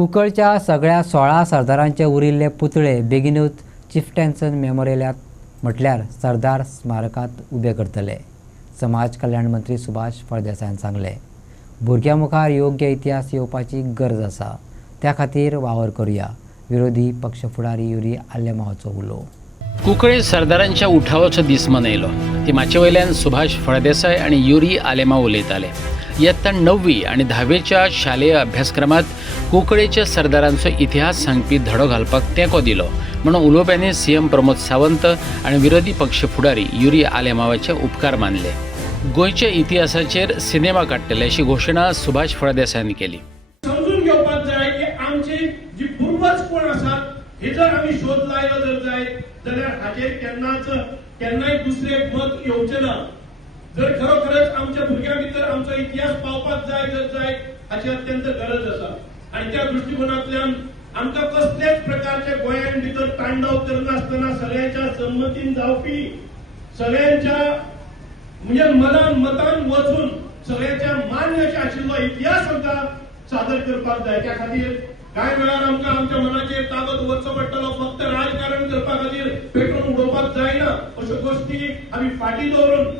कुंकळच्या सगळ्या 16 सरदारांचे उरिल्ले पुतळे बेगीनूच चिफ्टन्सन मेमोरियलात म्हटल्यार सरदार स्मारकात उबे करतले. समाज कल्याण मंत्री सुभाष फळदेसायान सांगले. भुरग्यां मुखार योग्य इतिहास येवपाची गरज आसा, त्या खातीर वावर करूया. विरोधी पक्ष फुडारी युरी आलेमावाचो उलो. कुंकळे सरदारांच्या उठावाचो दीस मनयलो. ती माचे वयल्यान सुभाष फळदेसाय आनी युरी आलेमाव उलयताले. इयत्ता 9वी आनी 10वेच्या शालेय अभ्यासक्रमात कुंकळेच्या सरदारांचो इतिहास सांगपी धडो घालपाक तेंको दिलो म्हणून उलोवप्यांनी सीएम प्रमोद सावंत आनी विरोधी पक्ष फुडारी युरी आलेमावाचे उपकार मानले. गोंयच्या इतिहासाचेर सिनेमा काडटले अशी घोशणा सुभाष फळदेसायान केली. समजून घेवपाक जाय की आमची जी पूर्वज कोण आसात हे जर आमी शोध लायलो जर जाय जाल्यार हाचेर केन्नाय दुसरे मत येवचें ना. जर खरोखरच आमच्या भुरग्यां भितर आमचो इतिहास पावपाक जाय जर जाय हाची अत्यंत गरज आसा. आनी त्या दृश्टिकोनांतल्यान आमकां कसलेच प्रकारचे गोंयान भितर तांडव करनासतना सगळ्यांच्या संमतीन जावपी, सगळ्यांच्या म्हणजे मतान वचून सगळ्यांच्या मान्य आशिल्लो इतिहास आमकां सादर करपाक जाय. त्या खातीर कांय वेळार आमकां आमच्या मनाचेर ताबत वचचो पडटलो. फक्त राजकारण करपा खातीर पेटोवन उडोवपाक जायना. अश्यो गोश्टी आमी फाटीं दवरून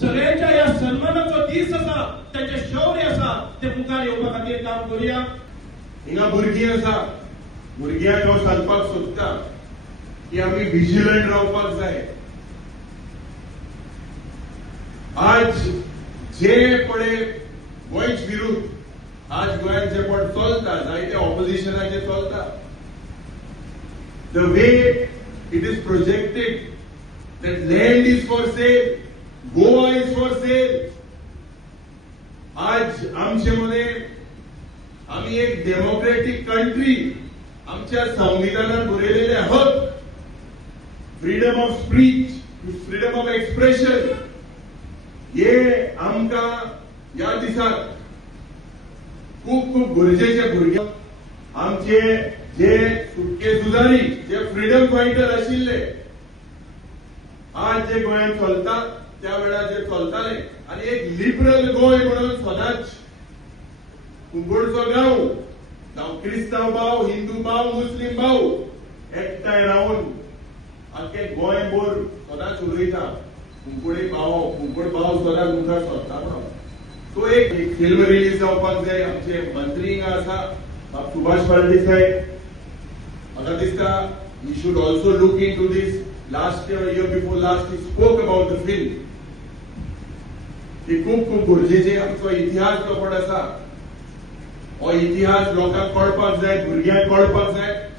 सगळ्यांच्या ह्या सन्मानाचो दीस आसा, तांचे शौर्य आसा ते मुखार येवपा खातीर काम करूया. हिंगा भुरगीं आसा, भुरग्यांक हांव सांगपाक सोदतां की आमी विजिलंट रावपाक जाय. आज जे पळय गोंयच विरुद्ध आज गोंयांत जे पण चलता जायते ऑपोजिशनाचे चलता, the way it is projected that land is for sale, Goa is for sale. आज आमचे मध्ये आम्ही एक डेमोक्रेटिक कंट्री, आमच्या संविधानात बरयलेले हक, freedom of speech, freedom of expression, हे आमकां ह्या दिसाक खूब खूब गरजेचे. भुरगे आमचे जे सुटके झुजारी, जे फ्रीडम फायटर आशिल्ले, आज जे गोंयांत चलता त्या वेळार जे चलताले आनी एक लिबरल गोंय म्हणून सदांच कुंकळचो गांव क्रिस्तांव भाव, हिंदू भाव, मुस्लीम भाव एकठांय रावन आख्खे गोंयभर सदांच उलयता कुंकळी भाव सदांच मुखार सरता म्हणून. तो एक फिल्म रिलीज जावपाक जाय. आमचे मंत्री हिंगा आसा सुभाष फळदेसाय. म्हाका दिसता he should also look into these. Last year before last he spoke about the film. He खूब खूब गरजेचे. आमचो इतिहास जो पण आसा हो इतिहास लोकांक कळपाक जाय, भुरग्यांक कळपाक जाय.